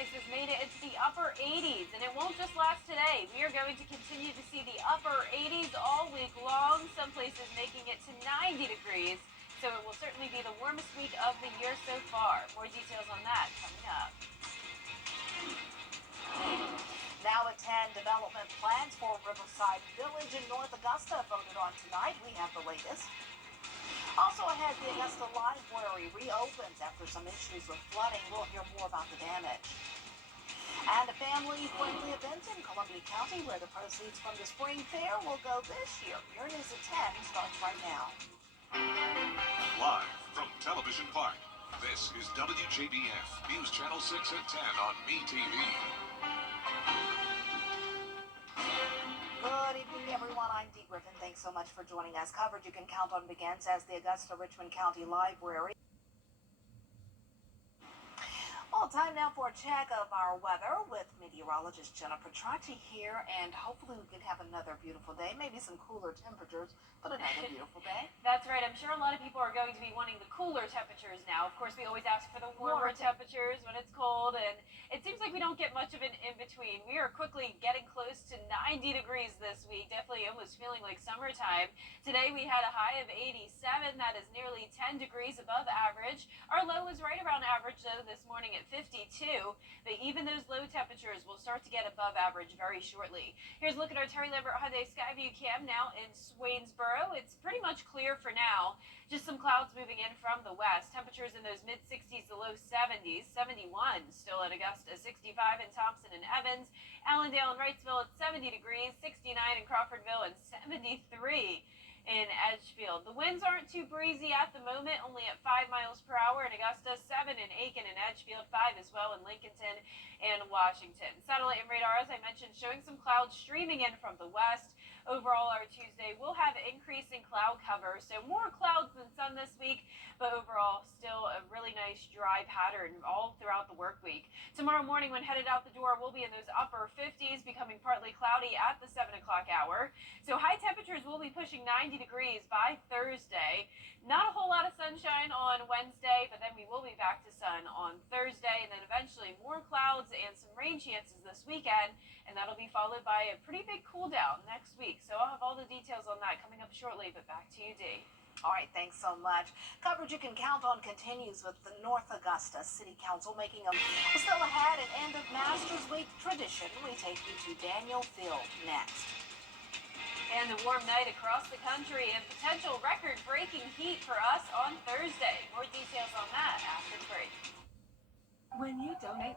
places made it into the upper 80s, and it won't just last today. We are going to continue to see the upper 80s all week long, some places making it to 90 degrees. So it will certainly be the warmest week of the year so far. More details on that coming up. Now at 10, development plans for Riverside Village in North Augusta voted on tonight. We have the latest. Also ahead, the Augusta Library reopens after some issues with flooding. We'll hear more about the damage. And a family-friendly event in Columbia County where the proceeds from the spring fair will go this year. Your news at 10 starts right now. Live from Television Park, this is WJBF News Channel 6 at 10 on MeTV. Good evening, everyone. I'm Dee Griffin. Thanks so much for joining us. Coverage you can count on begins as the Augusta-Richmond County Library. Well, time now for a check of our weather with meteorologist Jenna Petracci here, and hopefully we can have another beautiful day, maybe some cooler temperatures, but another beautiful day. That's right. I'm sure a lot of people are going to be wanting the cooler temperatures now. Of course, we always ask for the warmer temperatures when it's cold, and it seems like we don't get much of an in-between. We are quickly getting close to 90 degrees this week, definitely almost feeling like summertime. Today we had a high of 87. That is nearly 10 degrees above average. Our low was right around average, though, this morning at 52, but even those low temperatures will start to get above average very shortly. Here's a look at our Terry Lambert Hyundai Skyview cam now in Swainsboro. It's pretty much clear for now. Just some clouds moving in from the west. Temperatures in those mid-60s to low 70s. 71 still at Augusta, 65 in Thompson and Evans, Allendale and Wrightsville at 70 degrees, 69 in Crawfordville, and 73 in Edgefield. The winds aren't too breezy at the moment, only at 5 miles per hour in Augusta, 7 in Aiken and Edgefield, 5 as well in Lincolnton and Washington. Satellite and radar, as I mentioned, showing some clouds streaming in from the west. Overall, our Tuesday will have increasing cloud cover, so more clouds than sun this week, but overall still a really nice dry pattern all throughout the work week. Tomorrow morning when headed out the door, we'll be in those upper 50s, becoming partly cloudy at the 7 o'clock hour. So high temperatures will be pushing 90 degrees by Thursday. Not a whole lot of sunshine on Wednesday, but then we will be back to sun on Thursday, and then eventually more clouds and some rain chances this weekend, and that'll be followed by a pretty big cool down next week. So I'll have all the details on that coming up shortly, but back to you, Dee. All right, thanks so much. Coverage you can count on continues with the North Augusta City Council making a still ahead at end of Masters Week tradition. We take you to Daniel Field next. And a warm night across the country and potential record-breaking heat for us on Thursday. More details on that after the break. When you donate.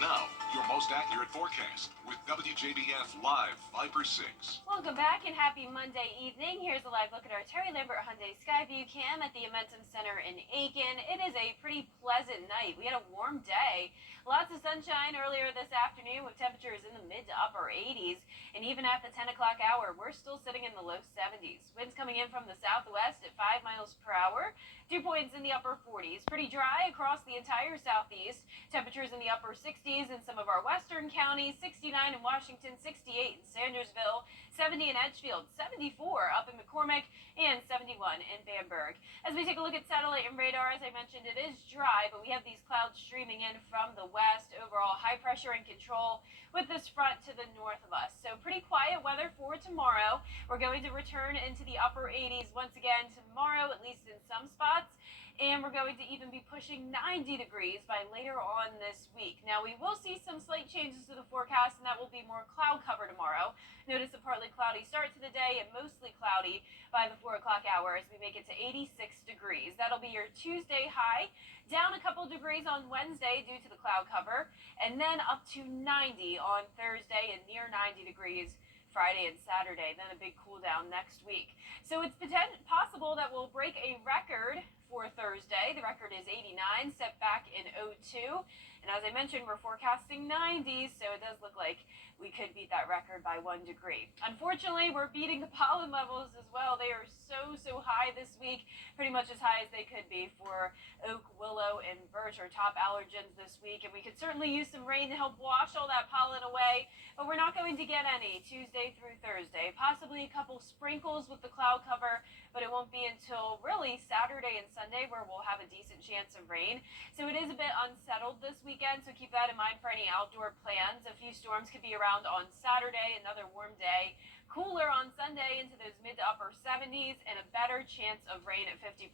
Now, your most accurate forecast with WJBF Live Viper 6. Welcome back and happy Monday evening. Here's a live look at our Terry Lambert Hyundai Skyview cam at the Amentum Center in Aiken. It is a pretty pleasant night. We had a warm day. Lots of sunshine earlier this afternoon with temperatures in the mid to upper 80s. And even at the 10 o'clock hour, we're still sitting in the low 70s. Winds coming in from the southwest at 5 miles per hour. Dew points in the upper 40s. Pretty dry across the entire southeast. Temperatures in the upper 60s in some of our western counties. 69 in Washington, 68 in Sandersville, 70 in Edgefield, 74 up in McCormick, and 71 in Bamberg. As we take a look at satellite and radar, as I mentioned, it is dry, but we have these clouds streaming in from the west. Overall, high pressure in control with this front to the north of us. So pretty quiet weather for tomorrow. We're going to return into the upper 80s once again tomorrow, at least in some spots. And we're going to even be pushing 90 degrees by later on this week. Now, we will see some slight changes to the forecast, and that will be more cloud cover tomorrow. Notice a partly cloudy start to the day and mostly cloudy by the 4 o'clock hour as we make it to 86 degrees. That'll be your Tuesday high, down a couple degrees on Wednesday due to the cloud cover, and then up to 90 on Thursday and near 90 degrees Friday and Saturday, then a big cool down next week. So it's possible that we'll break a record for Thursday. The record is 89, set back in '02. And as I mentioned, we're forecasting 90s, so it does look like we could beat that record by 1 degree. Unfortunately, we're beating the pollen levels as well. They are so high this week, pretty much as high as they could be for oak, willow, and birch, our top allergens this week. And we could certainly use some rain to help wash all that pollen away, but we're not going to get any Tuesday through Thursday. Possibly a couple sprinkles with the cloud cover, but it won't be until really Saturday and Sunday where we'll have a decent chance of rain. So it is a bit unsettled this week weekend, so keep that in mind for any outdoor plans. A few storms could be around on Saturday, another warm day. Cooler on Sunday into those mid to upper 70s, and a better chance of rain at 50%.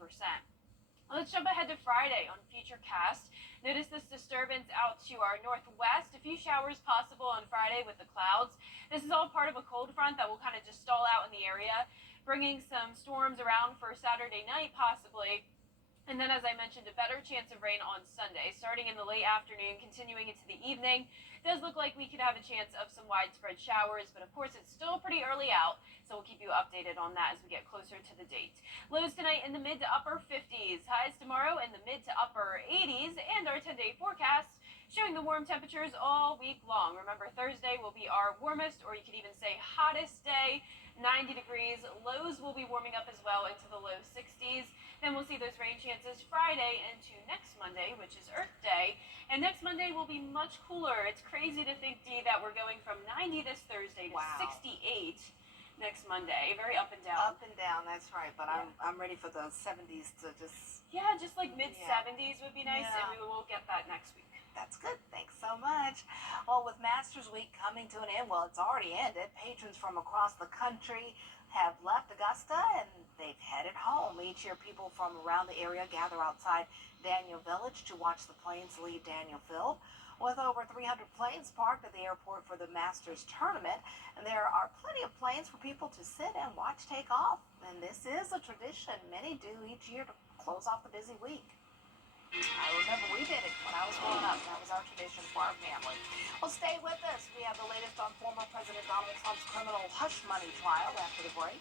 Let's jump ahead to Friday on Futurecast. Notice this disturbance out to our northwest. A few showers possible on Friday with the clouds. This is all part of a cold front that will kind of just stall out in the area, bringing some storms around for Saturday night possibly. And then, as I mentioned, a better chance of rain on Sunday, starting in the late afternoon, continuing into the evening. It does look like we could have a chance of some widespread showers, but of course it's still pretty early out, so we'll keep you updated on that as we get closer to the date. Lows tonight in the mid to upper 50s, highs tomorrow in the mid to upper 80s, and our 10-day forecast showing the warm temperatures all week long. Remember, Thursday will be our warmest, or you could even say hottest day, 90 degrees. Lows will be warming up as well into the low 60s. Then we'll see those rain chances Friday into next Monday, which is Earth Day. And next Monday will be much cooler. It's crazy to think, Dee, that we're going from 90 this Thursday to 68 next Monday. Very up and down. Up and down, that's right. But I'm ready for the 70s to just... Yeah, just like mid-70s would be nice, and we will get that next week. That's good. Thanks so much. Well, with Masters Week coming to an end, well, it's already ended. Patrons from across the country have left Augusta and they've headed home. Each year, people from around the area gather outside Daniel Village to watch the planes leave Daniel Field. With over 300 planes parked at the airport for the Masters tournament, and there are plenty of planes for people to sit and watch take off. And this is a tradition many do each year to close off the busy week. I remember we did it when I was growing up. That was our tradition for our family. Well, stay with us. We have the latest on former President Donald Trump's criminal hush money trial after the break.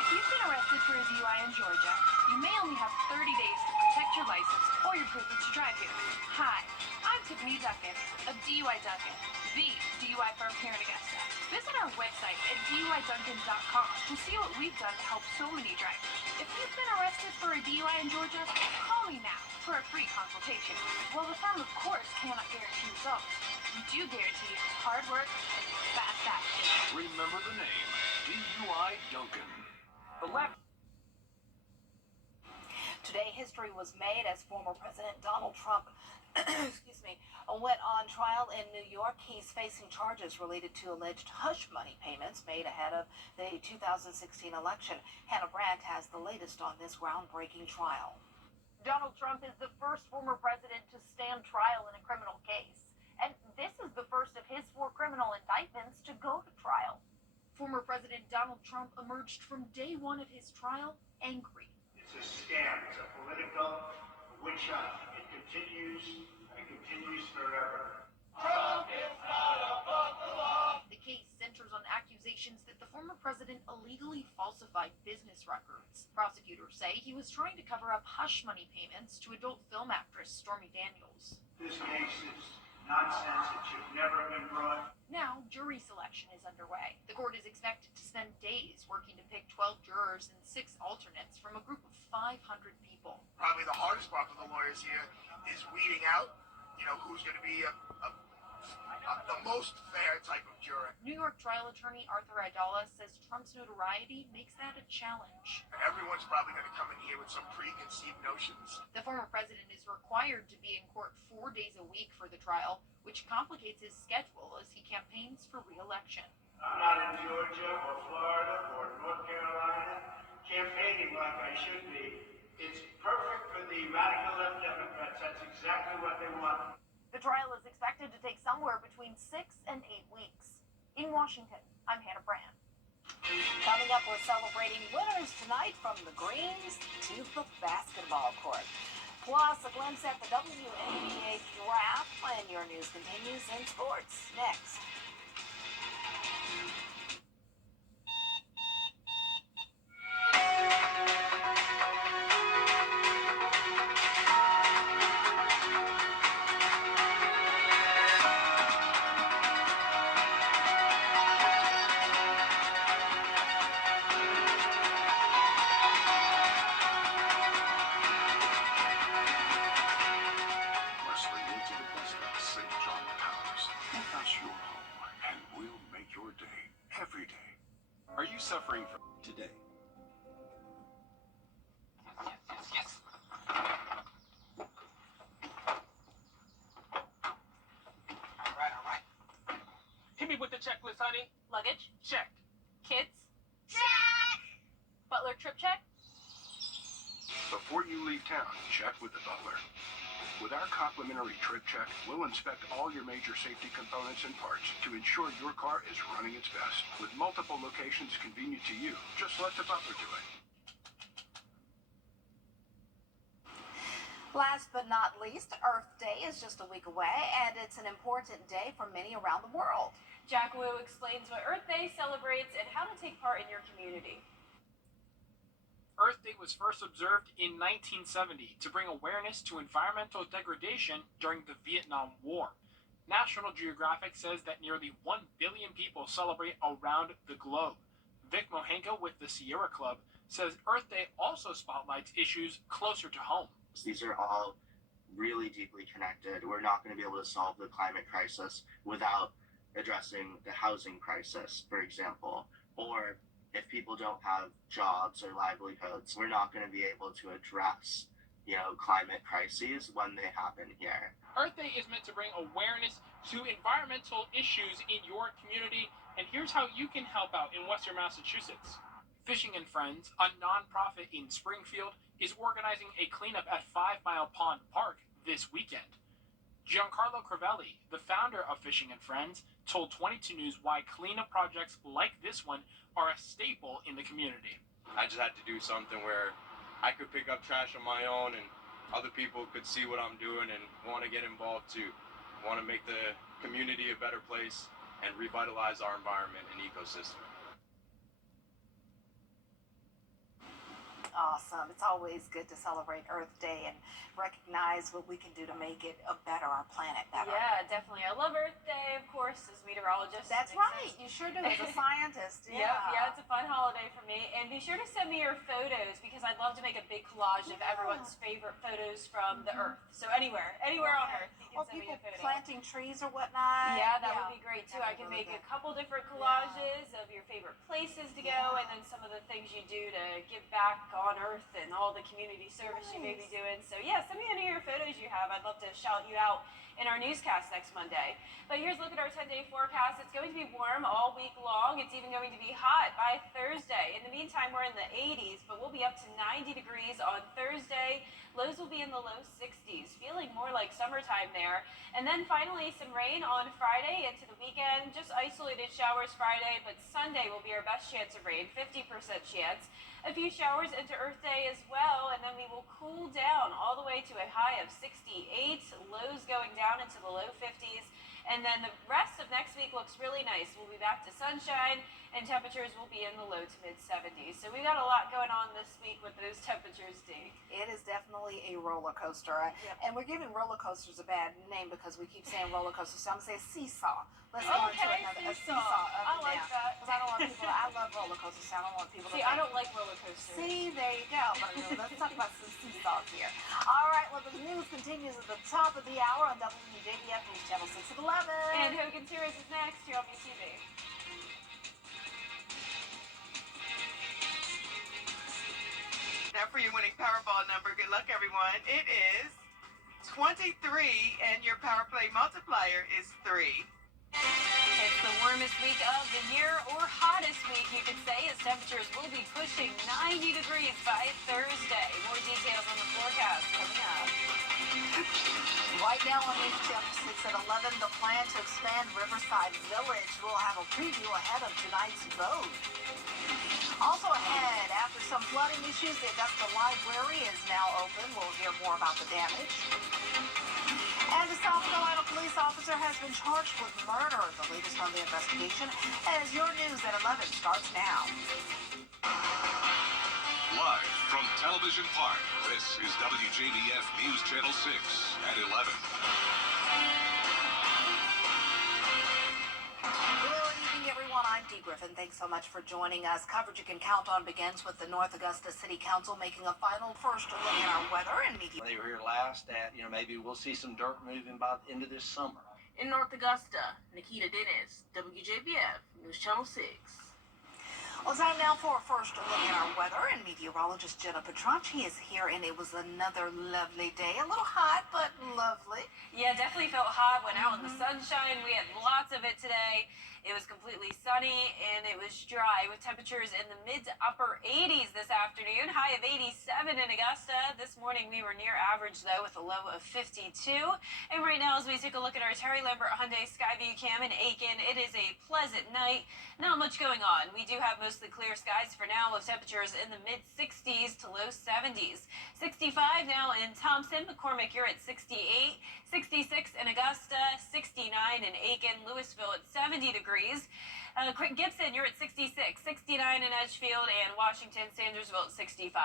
If you've been arrested for a DUI in Georgia, you may only have 30 days to protect your license or your privilege to drive here. Hi, I'm Tiffany Duncan of DUI Duncan, the DUI firm here in Augusta. Visit our website at DUIDuncan.com to see what we've done to help so many drivers. If you've been arrested for a DUI in Georgia, call me now for a free consultation. While the firm, of course, cannot guarantee results, we do guarantee hard work and fast action. Remember the name, DUI Duncan. Today, history was made as former President Donald Trump went on trial in New York. He's facing charges related to alleged hush money payments made ahead of the 2016 election. Hannah Brandt has the latest on this groundbreaking trial. Donald Trump is the first former president to stand trial in a criminal case. And this is the first of his 4 criminal indictments to go to trial. Former President Donald Trump emerged from day one of his trial angry. It's a scam. It's a political witch hunt. It continues and it continues forever. Trump is not above the law. The case centers on accusations that the former president illegally falsified business records. Prosecutors say he was trying to cover up hush money payments to adult film actress Stormy Daniels. This case is nonsense. It should never have been brought. Now, jury selection is underway. The court is expected to spend days working to pick 12 jurors and 6 alternates from a group of 500 people. Probably the hardest part for the lawyers here is weeding out, who's going to be the most fair type of juror. New York trial attorney Arthur Aidala says Trump's notoriety makes that a challenge. Everyone's probably going to come in here with some preconceived notions. The former president is required to be in court 4 days a week for the trial, which complicates his schedule as he campaigns for re-election. I'm not in Georgia or Florida or North Carolina campaigning like I should be. It's perfect for the radical left Democrats. That's exactly what they want. The trial is expected to take somewhere between 6 and 8 weeks. In Washington, I'm Hannah Brandt. Coming up, we're celebrating winners tonight from the greens to the basketball court. Plus, a glimpse at the WNBA draft. And your news continues in sports next. St. John Towers. Not sure. suffering from today. Yes. All right. Hit me with the checklist, honey. Luggage? Check. Kids? Check! Butler trip check? Before you leave town, check with the butler. With our complimentary trip check, we'll inspect all your major safety components and parts to ensure your car is running its best. With multiple locations convenient to you, just let the butler do it. Last but not least, Earth Day is just a week away, and it's an important day for many around the world. Jack Wu explains what Earth Day celebrates and how to take part in your community. Earth Day was first observed in 1970 to bring awareness to environmental degradation during the Vietnam War. National Geographic says that nearly 1 billion people celebrate around the globe. Vic Mohenko with the Sierra Club says Earth Day also spotlights issues closer to home. These are all really deeply connected. We're not going to be able to solve the climate crisis without addressing the housing crisis, for example, or if people don't have jobs or livelihoods, we're not going to be able to address, climate crises when they happen here. Earth Day is meant to bring awareness to environmental issues in your community, and here's how you can help out in Western Massachusetts. Fishing and Friends, a nonprofit in Springfield, is organizing a cleanup at 5 Mile Pond Park this weekend. Giancarlo Crivelli, the founder of Fishing and Friends, told 22 News why cleanup projects like this one are a staple in the community. I just had to do something where I could pick up trash on my own and other people could see what I'm doing and want to get involved too. Want to make the community a better place and revitalize our environment and ecosystem. Awesome. It's always good to celebrate Earth Day and recognize what we can do to make it our planet better. Yeah, definitely. I love Earth Day, of course, as meteorologist. That's right. You sure do, as a scientist. Yeah. Yeah, it's a fun holiday for me. And be sure to send me your photos because I'd love to make a big collage of everyone's favorite photos from the Earth. So anywhere on Earth, you can send me a photo. Planting trees or whatnot. Yeah, that would be great too. I can make a couple different collages of your favorite places to go and then some of the things you do to give back on Earth and all the community service you may be doing. So yeah, send me any of your photos you have. I'd love to shout you out in our newscast next Monday. But here's a look at our 10-day forecast. It's going to be warm all week long. It's even going to be hot by Thursday. In the meantime, we're in the 80s, but we'll be up to 90 degrees on Thursday. Lows will be in the low 60s, feeling more like summertime there. And then finally, some rain on Friday into the weekend. Just isolated showers Friday, but Sunday will be our best chance of rain, 50% chance. A few showers into Earth Day as well, and then we will cool down all the way to a high of 68, lows going down into the low 50s, and then the rest of next week looks really nice. We'll be back to sunshine, and temperatures will be in the low to mid 70s. So we've got a lot going on this week with those temperatures, Dee. It is definitely a roller coaster, and we're giving roller coasters a bad name because we keep saying roller coaster, so I'm going to say seesaw. Let's go into another seesaw. I like that. Because I don't want people. I love roller coasters. So I don't want people to. See, I don't like roller coasters. See, there you go. Let's talk about some seesaws here. All right. Well, the news continues at the top of the hour on WJBF News Channel 6 at 11. And Hogan's Heroes is next here on WTV. Now for your winning Powerball number, good luck everyone. It is 23 and your Power Play multiplier is 3. It's the warmest week of the year, or hottest week, you could say, as temperatures will be pushing 90 degrees by Thursday. More details on the forecast coming up. Right now on News Channel 6 at 11, the plan to expand Riverside Village. We'll have a preview ahead of tonight's vote. Also ahead, after some flooding issues, the Augusta Library is now open. We'll hear more about the damage. And a South Carolina police officer has been charged with murder. The latest on the investigation as your news at 11 starts now. Live from Television Park, this is WJBF News Channel 6 at 11. Good evening, everyone. I'm Dee Griffin. Thanks so much for joining us. Coverage you can count on begins with the North Augusta City Council making a final first look at our weather and media. They were here last at, maybe we'll see some dirt moving by the end of this summer. In North Augusta, Nikita Dennis, WJBF News Channel 6. Well, time now for a first look at our weather, and meteorologist Jenna Petrucci is here, and it was another lovely day. A little hot, but lovely. Yeah, definitely felt hot. Went out in the sunshine. We had lots of it today. It was completely sunny and it was dry with temperatures in the mid to upper 80s this afternoon. High of 87 in Augusta. This morning we were near average though with a low of 52. And right now as we take a look at our Terry Lambert Hyundai Skyview Cam in Aiken, it is a pleasant night. Not much going on. We do have mostly clear skies for now with temperatures in the mid 60s to low 70s. 65 now in Thompson. McCormick, you're at 68. 66 in Augusta. 69 in Aiken. Louisville at 70 degrees. Gibson, you're at 66, 69 in Edgefield, and Washington, Sandersville at 65.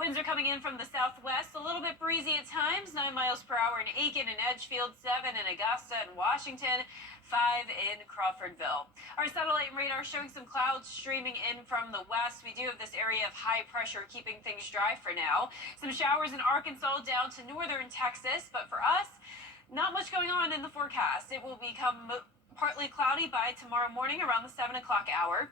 Winds are coming in from the southwest, a little bit breezy at times, 9 miles per hour in Aiken and Edgefield, 7 in Augusta and Washington, 5 in Crawfordville. Our satellite and radar showing some clouds streaming in from the west. We do have this area of high pressure keeping things dry for now. Some showers in Arkansas down to northern Texas, but for us, not much going on in the forecast. It will become partly cloudy by tomorrow morning around the 7 o'clock hour.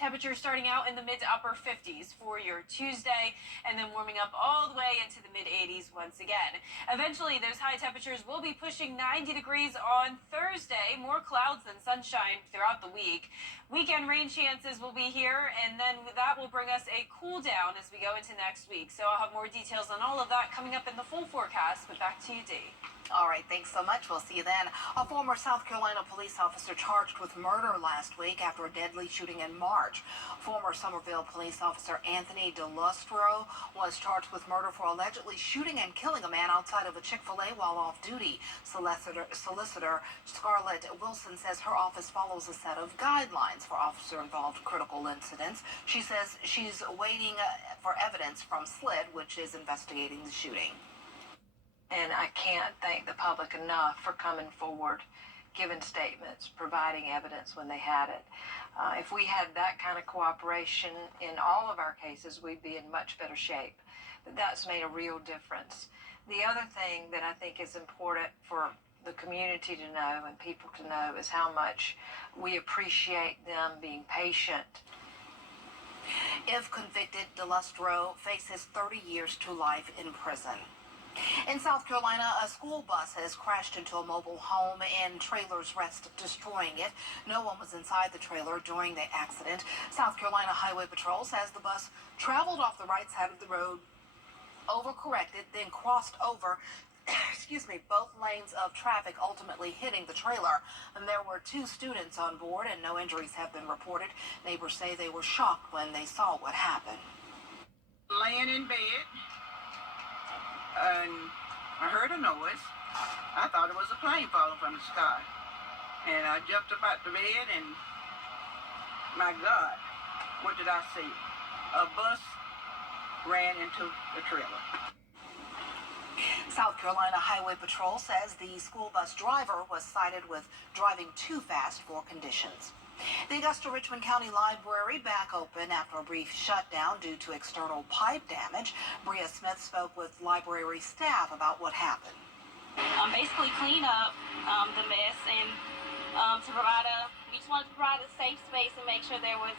Temperatures starting out in the mid to upper 50s for your Tuesday and then warming up all the way into the mid 80s once again. Eventually, those high temperatures will be pushing 90 degrees on Thursday. More clouds than sunshine throughout the week. Weekend rain chances will be here, and then that will bring us a cool down as we go into next week. So I'll have more details on all of that coming up in the full forecast, but back to you, Dee. All right, thanks so much. We'll see you then. A former South Carolina police officer charged with murder last week after a deadly shooting in March. Former Somerville police officer Anthony DeLustro was charged with murder for allegedly shooting and killing a man outside of a Chick-fil-A while off duty. Solicitor Scarlett Wilson says her office follows a set of guidelines for officer-involved critical incidents. She says she's waiting for evidence from SLID, which is investigating the shooting. And I can't thank the public enough for coming forward, giving statements, providing evidence when they had it. If we had that kind of cooperation in all of our cases, we'd be in much better shape. But that's made a real difference. The other thing that I think is important for the community to know and people to know is how much we appreciate them being patient. If convicted, DeLustro faces 30 years to life in prison. In South Carolina, a school bus has crashed into a mobile home and trailers rest, destroying it. No one was inside the trailer during the accident. South Carolina Highway Patrol says the bus traveled off the right side of the road, overcorrected, then crossed over both lanes of traffic, ultimately hitting the trailer. And there were 2 students on board and no injuries have been reported. Neighbors say they were shocked when they saw what happened. Laying in bed, and I heard a noise. I thought it was a plane falling from the sky. And I jumped up out the bed and, my God, what did I see? A bus ran into the trailer. South Carolina Highway Patrol says the school bus driver was cited with driving too fast for conditions. The Augusta-Richmond County Library back open after a brief shutdown due to external pipe damage. Bria Smith spoke with library staff about what happened. Basically clean up the mess and we just wanted to provide a safe space and make sure there was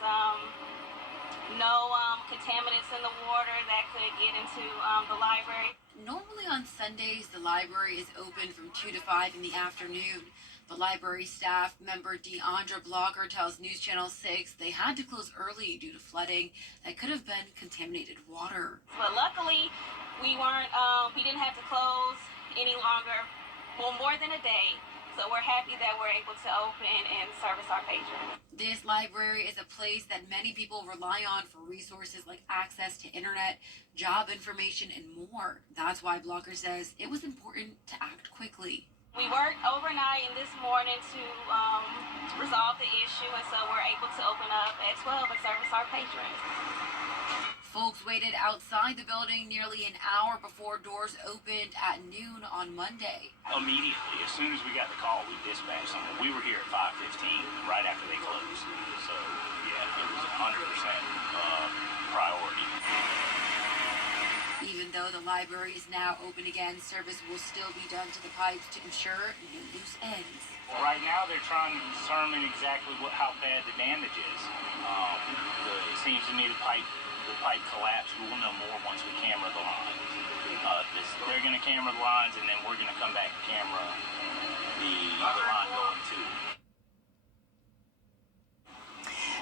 no contaminants in the water that could get into the library. Normally on Sundays, the library is open from 2 to 5 in the afternoon. The library staff member Deandra Blogger tells News Channel 6 they had to close early due to flooding that could have been contaminated water. But luckily, we didn't have to close any longer, more than a day. So we're happy that we're able to open and service our patrons. This library is a place that many people rely on for resources like access to internet, job information, and more. That's why Blogger says it was important to act quickly. We worked overnight and this morning to resolve the issue, and so we're able to open up at 12 and service our patrons. Folks waited outside the building nearly an hour before doors opened at noon on Monday. Immediately, as soon as we got the call, we dispatched someone. We were here at 5:15, right after they closed. So, yeah, it was 100% priority. Even though the library is now open again, service will still be done to the pipes to ensure no loose ends. Right now, they're trying to determine exactly how bad the damage is. It seems to me the pipe collapsed. We'll know more once we camera the line. They're going to camera the lines, and then we're going to come back and camera the line going to.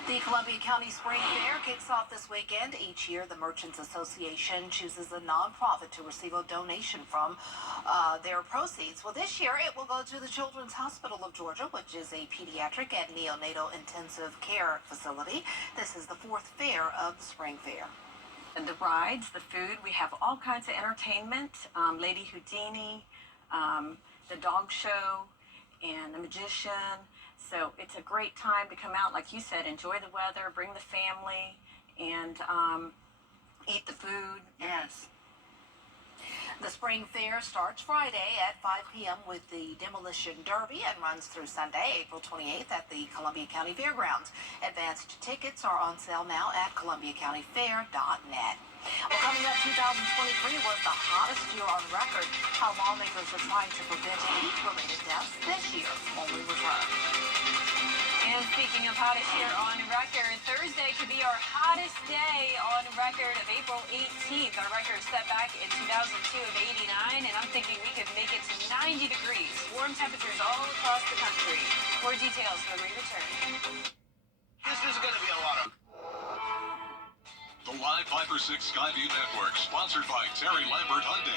The Columbia County Spring Fair kicks off this weekend. Each year, the Merchants Association chooses a nonprofit to receive a donation from their proceeds. Well, this year, it will go to the Children's Hospital of Georgia, which is a pediatric and neonatal intensive care facility. This is the fourth fair of the Spring Fair. And the rides, the food, we have all kinds of entertainment. Lady Houdini, the dog show, and the magician. So it's a great time to come out, like you said, enjoy the weather, bring the family, and eat the food. Yes. The Spring Fair starts Friday at 5 p.m. with the Demolition Derby and runs through Sunday, April 28th at the Columbia County Fairgrounds. Advanced tickets are on sale now at ColumbiaCountyFair.net. Well, coming up, 2023 was the hottest year on record. How lawmakers are trying to prevent heat-related deaths this year when we return. And speaking of hottest year on record, Thursday could be our hottest day on record of April 18th. Our record set back in 2002 of 89, and I'm thinking we could make it to 90 degrees. Warm temperatures all across the country. More details when we return. This is going to be a lot of... The Live 5/6 Skyview Network, sponsored by Terry Lambert Hyundai.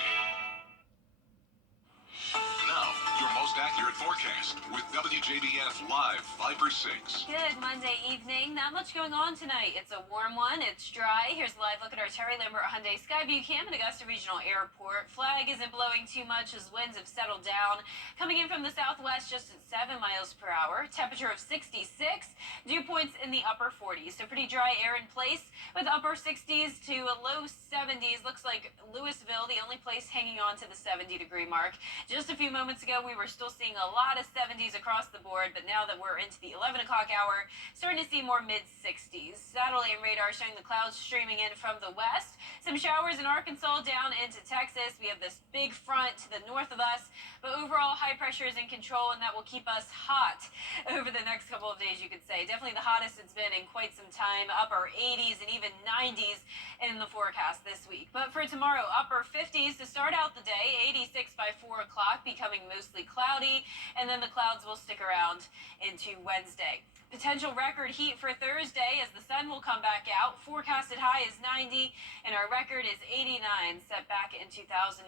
Now, your most accurate forecast with WJBF Live 5/6. Good Monday evening. Not much going on tonight. It's a warm one. It's dry. Here's a live look at our Terry Lambert Hyundai Skyview Cam at Augusta Regional Airport. Flag isn't blowing too much as winds have settled down. Coming in from the southwest just at 7 miles per hour. Temperature of 66. Dew points in the upper 40s. So pretty dry air in place with upper 60s to a low 70s. Looks like Louisville, the only place hanging on to the 70-degree mark. Just a few moments ago, we were still seeing a lot of 70s across the board, but now that we're into the 11 o'clock hour, starting to see more mid-60s. Satellite and radar showing the clouds streaming in from the west. Some showers in Arkansas down into Texas. We have this big front to the north of us, but overall high pressure is in control, and that will keep us hot over the next couple of days, you could say. Definitely the hottest it's been in quite some time. Upper 80s and even 90s in the forecast this week. But for tomorrow, upper 50s to start out the day, 86 by 4 o'clock, becoming mostly cloudy, and then the clouds will stick around into Wednesday. Potential record heat for Thursday as the sun will come back out. Forecasted high is 90, and our record is 89, set back in 2002.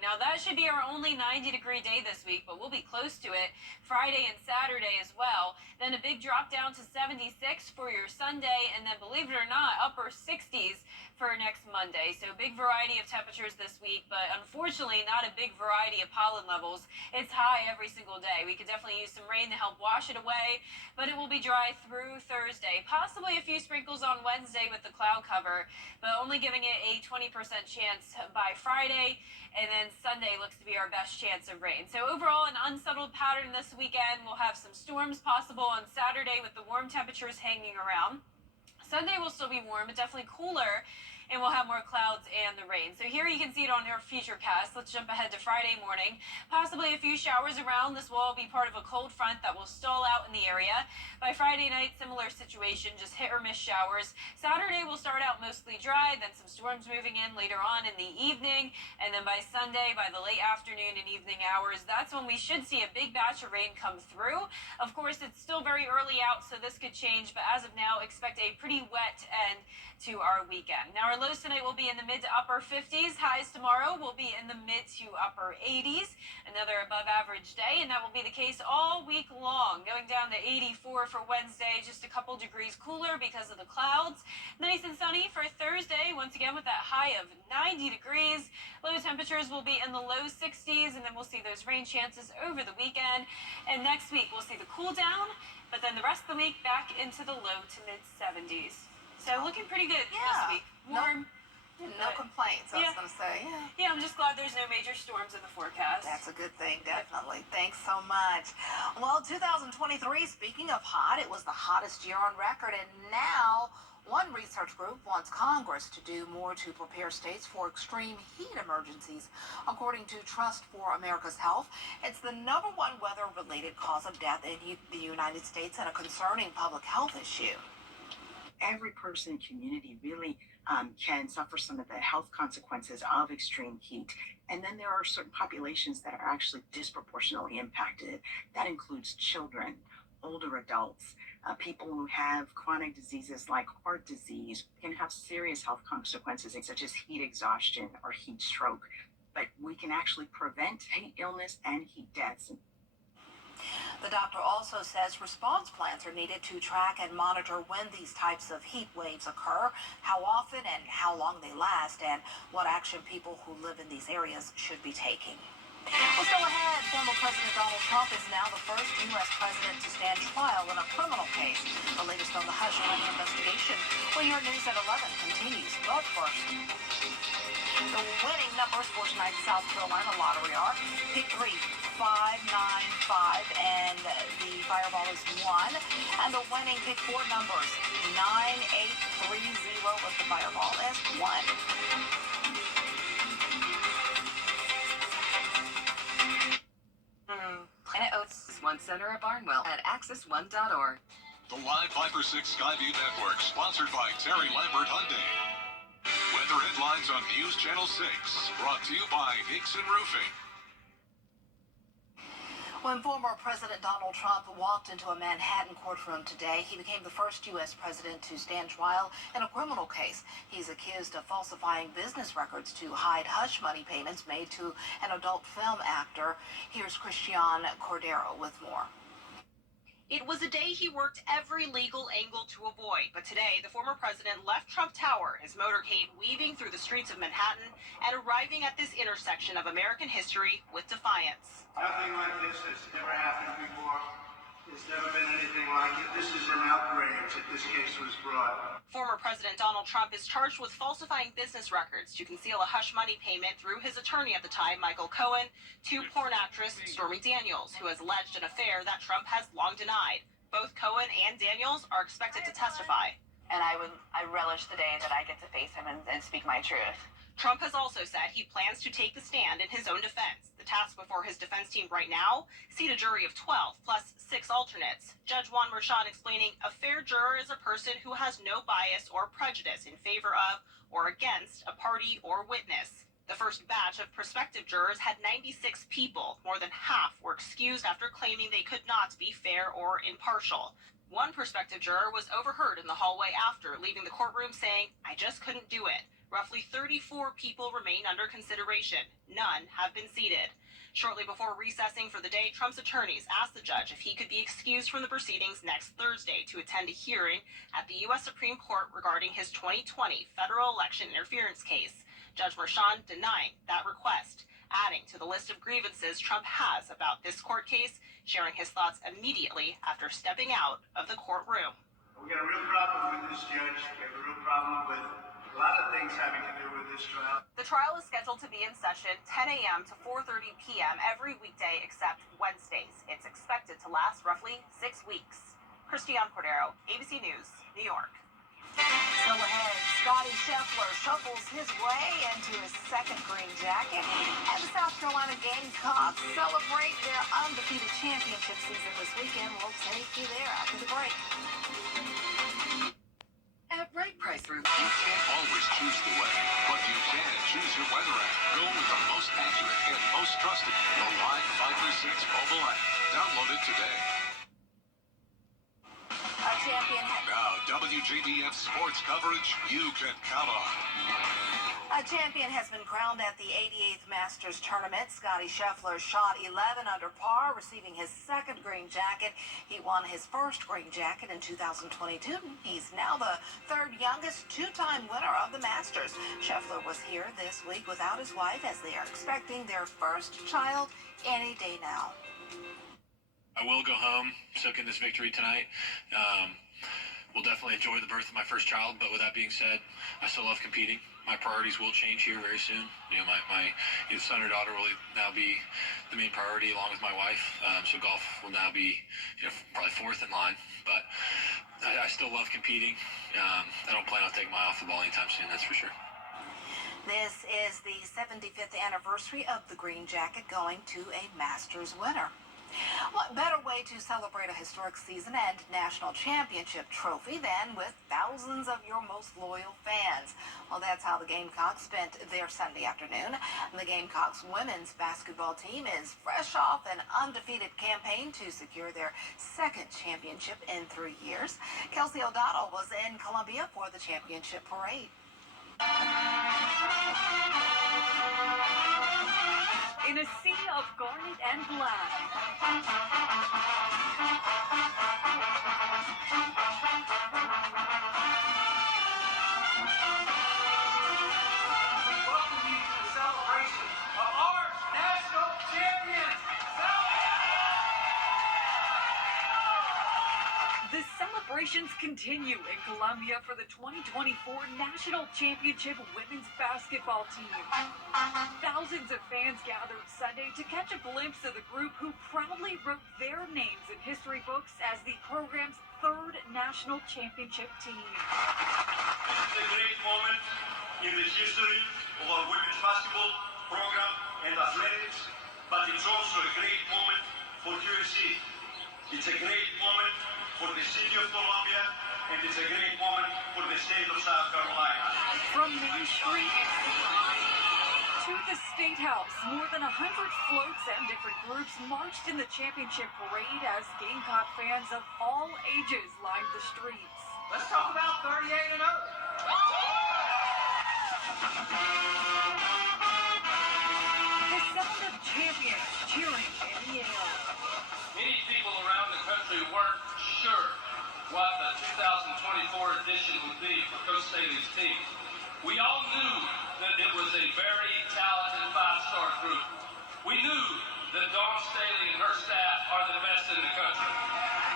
Now, that should be our only 90-degree day this week, but we'll be close to it Friday and Saturday as well. Then a big drop down to 76 for your Sunday, and then, believe it or not, upper 60s for next Monday. So big variety of temperatures this week, but unfortunately not a big variety of pollen levels. It's high every single day. We could definitely use some rain to help wash it away, but it will be dry through Thursday. Possibly a few sprinkles on Wednesday with the cloud cover, but only giving it a 20% chance by Friday, and then Sunday looks to be our best chance of rain. So overall, an unsettled pattern this weekend. We'll have some storms possible on Saturday with the warm temperatures hanging around. Sunday will still be warm, but definitely cooler, and we'll have more clouds and the rain. So here you can see it on your future cast. Let's jump ahead to Friday morning. Possibly a few showers around. This will all be part of a cold front that will stall out in the area. By Friday night, similar situation, just hit or miss showers. Saturday will start out mostly dry, then some storms moving in later on in the evening, and then by Sunday, by the late afternoon and evening hours, that's when we should see a big batch of rain come through. Of course, it's still very early out, so this could change, but as of now, expect a pretty wet end to our weekend. Now, our lows tonight will be in the mid to upper 50s. Highs tomorrow will be in the mid to upper 80s. Another above average day, and that will be the case all week long. Going down to 84 for Wednesday, just a couple degrees cooler because of the clouds. Nice and sunny for Thursday, once again with that high of 90 degrees. Low temperatures will be in the low 60s, and then we'll see those rain chances over the weekend. And next week, we'll see the cool down, but then the rest of the week back into the low to mid 70s. So looking pretty good this week. Warm. No complaints, I was going to say. Yeah, I'm just glad there's no major storms in the forecast. That's a good thing, definitely. Thanks so much. Well, 2023, speaking of hot, it was the hottest year on record, and now One research group wants Congress to do more to prepare states for extreme heat emergencies. According to Trust for America's Health, it's the #1 weather-related cause of death in the United States and a concerning public health issue. Every person and community really can suffer some of the health consequences of extreme heat. And then there are certain populations that are actually disproportionately impacted. That includes children, older adults, people who have chronic diseases like heart disease can have serious health consequences such as heat exhaustion or heat stroke. But we can actually prevent heat illness and heat deaths. The doctor also says response plans are needed to track and monitor when these types of heat waves occur, how often and how long they last, and what action people who live in these areas should be taking. Well, still ahead, former President Donald Trump is now the first U.S. president to stand trial in a criminal case. The latest on the hush money investigation. Well, your news at 11 continues. But first, the winning numbers for tonight's South Carolina lottery are pick 3, 5, 9, 5, and the Fireball is 1. And the winning pick 4 numbers, 9830 with the Fireball as 1. Planet Oats, One Center at Barnwell at access1.org. The Live 5 for 6 Skyview Network, sponsored by Terry Lambert Hyundai. Weather headlines on News Channel 6, brought to you by Hickson Roofing. When former President Donald Trump walked into a Manhattan courtroom today, he became the first U.S. president to stand trial in a criminal case. He's accused of falsifying business records to hide hush money payments made to an adult film actor. Here's Christian Cordero with more. It was a day he worked every legal angle to avoid, but today the former president left Trump Tower, his motorcade weaving through the streets of Manhattan and arriving at this intersection of American history with defiance. Nothing like this has ever happened before. There's never been anything like it. This is an outrage that this case was brought. Former President Donald Trump is charged with falsifying business records to conceal a hush money payment through his attorney at the time, Michael Cohen, to porn actress Stormy Daniels, who has alleged an affair that Trump has long denied. Both Cohen and Daniels are expected to testify. And I relish the day that I get to face him and speak my truth. Trump has also said he plans to take the stand in his own defense. The task before his defense team right now, seat a jury of 12 plus 6 alternates. Judge Juan Merchan explaining a fair juror is a person who has no bias or prejudice in favor of or against a party or witness. The first batch of prospective jurors had 96 people. More than half were excused after claiming they could not be fair or impartial. One prospective juror was overheard in the hallway after leaving the courtroom saying, "I just couldn't do it." Roughly 34 people remain under consideration. None have been seated. Shortly before recessing for the day, Trump's attorneys asked the judge if he could be excused from the proceedings next Thursday to attend a hearing at the U.S. Supreme Court regarding his 2020 federal election interference case. Judge Merchan denying that request, adding to the list of grievances Trump has about this court case, sharing his thoughts immediately after stepping out of the courtroom. We got a real problem with this judge. We have a real problem with a lot of things having to do with this trial. The trial is scheduled to be in session 10 a.m. to 4:30 p.m. every weekday except Wednesdays. It's expected to last roughly 6 weeks. Christian Cordero, ABC News, New York. So ahead, Scotty Scheffler shuffles his way into his second green jacket, and the South Carolina Gamecocks celebrate their undefeated championship season this weekend. We'll take you there after the break. At Right Price Group, You can't always choose the way, but you can choose your weather app. Go with the most accurate and most trusted, the Live 5 for 6 mobile app. Download it today. A champion. Now, WJBF sports coverage you can count on. A champion has been crowned at the 88th Masters Tournament. Scotty Scheffler shot 11 under par, receiving his second green jacket. He won his first green jacket in 2022. He's now the third youngest two-time winner of the Masters. Scheffler was here this week without his wife as they are expecting their first child any day now. I will go home, soak in this victory tonight. will definitely enjoy the birth of my first child. But with that being said, I still love competing. My priorities will change here very soon. My either son or daughter will now be the main priority along with my wife. So golf will now be, probably fourth in line. But I still love competing. I don't plan on taking my eye off the ball anytime soon, that's for sure. This is the 75th anniversary of the Green Jacket going to a Masters winner. What better way to celebrate a historic season and national championship trophy than with thousands of your most loyal fans? Well, that's how the Gamecocks spent their Sunday afternoon. The Gamecocks women's basketball team is fresh off an undefeated campaign to secure their second championship in 3 years. Kelsey O'Donnell was in Columbia for the championship parade. In a sea of garnet and black. Welcome you to the celebration of our national champions. The celebrations continue in Columbia for the 2024 National Championship Women's Basketball Team. Thousands of fans gathered Sunday to catch a glimpse of the group who proudly wrote their names in history books as the program's third national championship team. This is a great moment in the history of our women's basketball program and athletics, but it's also a great moment for USC. It's a great moment for the city of Columbia, and it's a great moment for the state of South Carolina. From Main Street to the State House, more than 100 floats and different groups marched in the championship parade as Gamecock fans of all ages lined the streets. Let's talk about 38 and 0. The sound of champions cheering in the air. Many people around the country weren't sure what the 2024 edition would be for Coach Staley's team. We all knew that it was a very talented five-star group. We knew that Dawn Staley and her staff are the best in the country.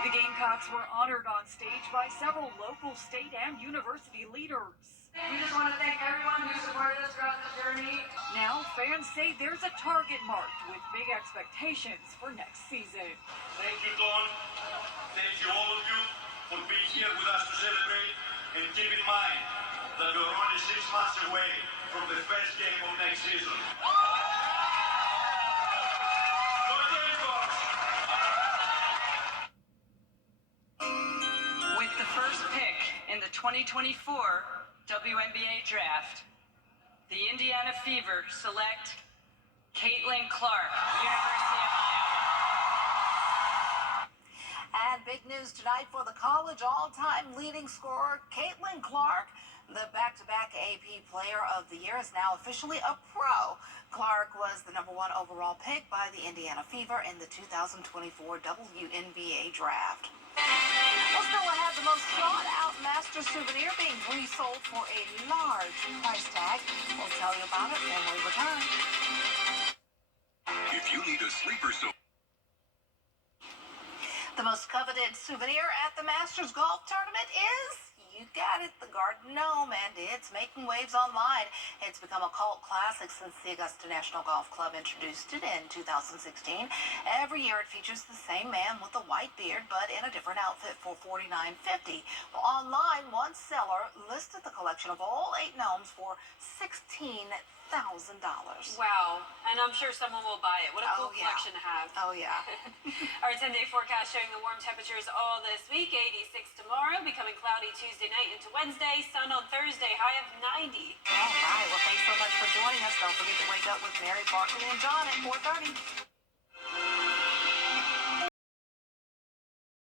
The Gamecocks were honored on stage by several local, state, and university leaders. We just want to thank everyone who supported us throughout the journey. Now fans say there's a target marked with big expectations for next season. Thank you, Dawn. Thank you, all of you, for being here with us to celebrate. And keep in mind that we're only 6 months away from the first game of next season. Go Gamecocks! With the first pick in the 2024 WNBA draft, the Indiana Fever select Caitlin Clark, University of Iowa. And big news tonight for the college all-time leading scorer, Caitlin Clark. The back-to-back AP Player of the Year is now officially a pro. Clark was the #1 overall pick by the Indiana Fever in the 2024 WNBA draft. We'll still have the most sought-out Master souvenir being resold for a large price tag. We'll tell you about it when we return. If you need a sleeper The most coveted souvenir at the Masters Golf Tournament is, you got it, the Garden Gnome, and it's making waves online. It's become a cult classic since the Augusta National Golf Club introduced it in 2016. Every year it features the same man with a white beard, but in a different outfit for $49.50. Well, online, one seller listed the collection of all 8 gnomes for $16,000. Wow, and I'm sure someone will buy it. What a cool collection to have. Oh, yeah. Our 10-day forecast showing the warm temperatures all this week. 86 tomorrow, becoming cloudy Tuesday night into Wednesday. Sun on Thursday, high of 90. All right. Well, thanks so much for joining us. Don't forget to wake up with Mary, Barkley, and John at 4:30.